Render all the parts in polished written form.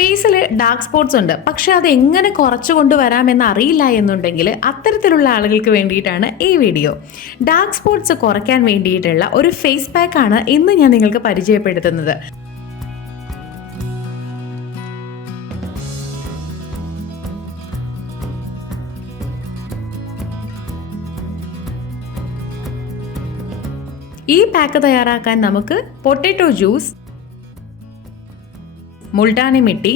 ഫേസിൽ dark spots ഉണ്ട്, പക്ഷെ അത് എങ്ങനെ കുറച്ചു കൊണ്ടുവരാമെന്ന് അറിയില്ല എന്നുണ്ടെങ്കിൽ അത്തരത്തിലുള്ള ആളുകൾക്ക് വേണ്ടിയിട്ടാണ് ഈ വീഡിയോ. ഡാർക്ക് സ്പോട്ട്സ് കുറയ്ക്കാൻ വേണ്ടിയിട്ടുള്ള ഒരു ഫേസ് പാക്കാണ് ഇന്ന് ഞാൻ നിങ്ങൾക്ക് പരിചയപ്പെടുത്തുന്നത്. ഈ പാക്ക് തയ്യാറാക്കാൻ നമുക്ക് potato juice, Multani mitti,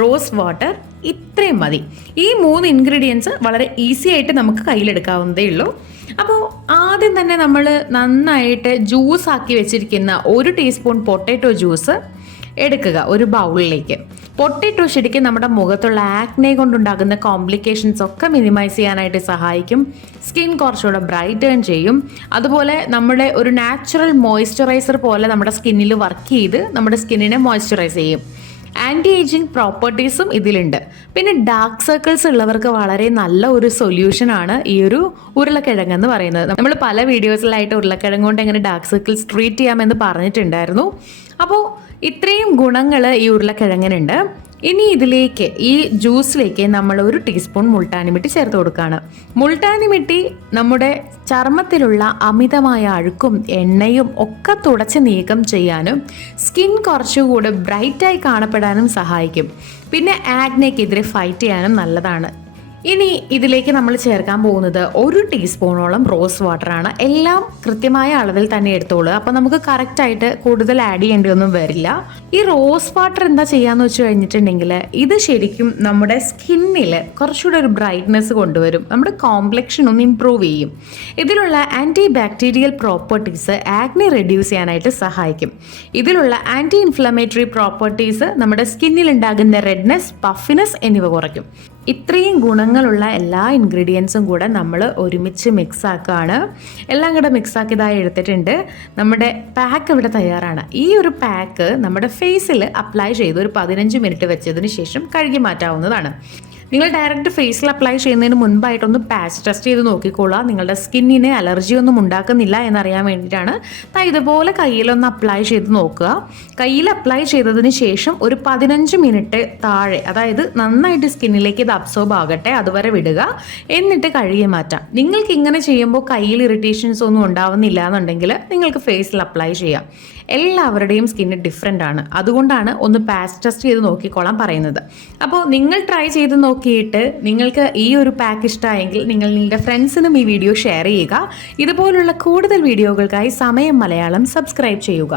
rose water ഇത്രയും മതി. ഈ 3 ഇൻഗ്രീഡിയൻസ് വളരെ ഈസി ആയിട്ട് നമുക്ക് കയ്യിലെടുക്കാവുന്നതേ ഉള്ളൂ. അപ്പോൾ ആദ്യം തന്നെ നമ്മൾ നന്നായിട്ട് ജ്യൂസ് ആക്കി വെച്ചിരിക്കുന്ന 1 ടീസ്പൂൺ പൊട്ടാറ്റോ ജ്യൂസ് എടുക്കുക ഒരു ബൗളിലേക്ക്. പൊട്ടാറ്റോ ശരിക്കും നമ്മുടെ മുഖത്തുള്ള ആക്നെ കൊണ്ടുണ്ടാകുന്ന കോംപ്ലിക്കേഷൻസ് ഒക്കെ മിനിമൈസ് ചെയ്യാനായിട്ട് സഹായിക്കും. സ്കിൻ കുറച്ചുകൂടെ ബ്രൈറ്റൺ ചെയ്യും. അതുപോലെ നമ്മുടെ ഒരു നാച്ചുറൽ മോയ്സ്ചറൈസർ പോലെ നമ്മുടെ സ്കിന്നിൽ വർക്ക് ചെയ്ത് നമ്മുടെ സ്കിന്നിനെ മോയ്സ്ചറൈസ് ചെയ്യും. ആൻറ്റി ഏജിങ് പ്രോപ്പർട്ടീസും ഇതിലുണ്ട്. പിന്നെ ഡാർക്ക് സർക്കിൾസ് ഉള്ളവർക്ക് വളരെ നല്ല ഒരു സൊല്യൂഷനാണ് ഈ ഒരു ഉരുളക്കിഴങ്ങ് എന്ന് പറയുന്നത്. നമ്മൾ പല വീഡിയോസിലായിട്ട് ഉരുളക്കിഴങ്ങ് കൊണ്ട് എങ്ങനെ ഡാർക്ക് സർക്കിൾസ് ട്രീറ്റ് ചെയ്യാമെന്ന് പറഞ്ഞിട്ടുണ്ടായിരുന്നു. അപ്പോൾ ഇത്രയും ഗുണങ്ങൾ ഈ ഉരുളക്കിഴങ്ങിനുണ്ട്. ഇനി ഇതിലേക്ക്, ഈ ജ്യൂസിലേക്ക് നമ്മൾ 1 ടീസ്പൂൺ മുൾട്ടാനി മിട്ടി ചേർത്ത് കൊടുക്കുകയാണ്. മുൾട്ടാനി മിട്ടി നമ്മുടെ ചർമ്മത്തിലുള്ള അമിതമായ അഴുക്കും എണ്ണയും ഒക്കെ തുടച്ച് നീക്കം ചെയ്യാനും സ്കിൻ കുറച്ചുകൂടെ ബ്രൈറ്റായി കാണപ്പെടാനും സഹായിക്കും. പിന്നെ ആക്നെക്കെതിരെ ഫൈറ്റ് ചെയ്യാനും നല്ലതാണ്. ഇനി ഇതിലേക്ക് നമ്മൾ ചേർക്കാൻ പോകുന്നത് 1 ടീസ്പൂണോളം റോസ് വാട്ടറാണ്. എല്ലാം കൃത്യമായ അളവിൽ തന്നെ എടുത്തോളൂ. അപ്പോൾ നമുക്ക് കറക്റ്റായിട്ട് കൂടുതൽ ആഡ് ചെയ്യേണ്ടിയൊന്നും വരില്ല. ഈ റോസ് വാട്ടർ എന്താ ചെയ്യാന്ന് വെച്ച് കഴിഞ്ഞിട്ടുണ്ടെങ്കിൽ ഇത് ശരിക്കും നമ്മുടെ സ്കിന്നിൽ കുറച്ചുകൂടെ ഒരു ബ്രൈറ്റ്നെസ് കൊണ്ടുവരും. നമ്മുടെ കോംപ്ലക്ഷൻ ഒന്ന് ഇംപ്രൂവ് ചെയ്യും. ഇതിലുള്ള anti bacterial properties acne reduce ചെയ്യാനായിട്ട് സഹായിക്കും. ഇതിലുള്ള ആൻറ്റി ഇൻഫ്ലമേറ്ററി പ്രോപ്പർട്ടീസ് നമ്മുടെ സ്കിന്നിൽ ഉണ്ടാകുന്ന റെഡ്നെസ്, പഫിനെസ് എന്നിവ കുറയ്ക്കും. ഇത്രയും ഗുണങ്ങളുള്ള എല്ലാ ഇൻഗ്രീഡിയൻസും കൂടെ നമ്മൾ ഒരുമിച്ച് മിക്സ് ആക്കുകയാണ്. എല്ലാം കൂടെ മിക്സ് ആക്കിയതായി എടുത്തിട്ടുണ്ട്. നമ്മുടെ പാക്ക് ഇവിടെ തയ്യാറാണ്. ഈ ഒരു പാക്ക് നമ്മുടെ ഫേസിൽ അപ്ലൈ ചെയ്ത് ഒരു 15 മിനിറ്റ് വെച്ചതിന് ശേഷം കഴുകി മാറ്റാവുന്നതാണ്. നിങ്ങൾ ഡയറക്റ്റ് ഫേസിൽ അപ്ലൈ ചെയ്യുന്നതിന് മുൻപായിട്ടൊന്ന് പാച്ച് ടെസ്റ്റ് ചെയ്ത് നോക്കിക്കോളുക. നിങ്ങളുടെ സ്കിന്നിന് അലർജി ഒന്നും ഉണ്ടാക്കുന്നില്ല എന്നറിയാൻ വേണ്ടിയിട്ടാണ്. ഇതുപോലെ കയ്യിലൊന്ന് അപ്ലൈ ചെയ്ത് നോക്കുക. കയ്യിൽ അപ്ലൈ ചെയ്തതിന് ശേഷം ഒരു 15 മിനിറ്റ് താഴെ, അതായത് നന്നായിട്ട് സ്കിന്നിലേക്ക് ഇത് അബ്സോർബ് ആകട്ടെ, അതുവരെ വിടുക. എന്നിട്ട് കഴുകി മാറ്റാം. നിങ്ങൾക്ക് ഇങ്ങനെ ചെയ്യുമ്പോൾ കയ്യിൽ ഇറിറ്റേഷൻസ് ഒന്നും ഉണ്ടാവുന്നില്ല എന്നുണ്ടെങ്കിൽ നിങ്ങൾക്ക് ഫേസിൽ അപ്ലൈ ചെയ്യാം. എല്ലാവരുടെയും സ്കിന്ന് ഡിഫറെൻ്റ് ആണ്. അതുകൊണ്ടാണ് ഒന്ന് പാച്ച് ടെസ്റ്റ് ചെയ്ത് നോക്കിക്കോളാൻ പറയുന്നത്. അപ്പോൾ നിങ്ങൾ ട്രൈ ചെയ്ത് നോക്കിയിട്ട് നിങ്ങൾക്ക് ഈ ഒരു പാക്ക് ഇഷ്ടമായെങ്കിൽ നിങ്ങൾ നിങ്ങളുടെ ഫ്രണ്ട്സിനും ഈ വീഡിയോ ഷെയർ ചെയ്യുക. ഇതുപോലുള്ള കൂടുതൽ വീഡിയോകൾക്കായി സമയം മലയാളം സബ്സ്ക്രൈബ് ചെയ്യുക.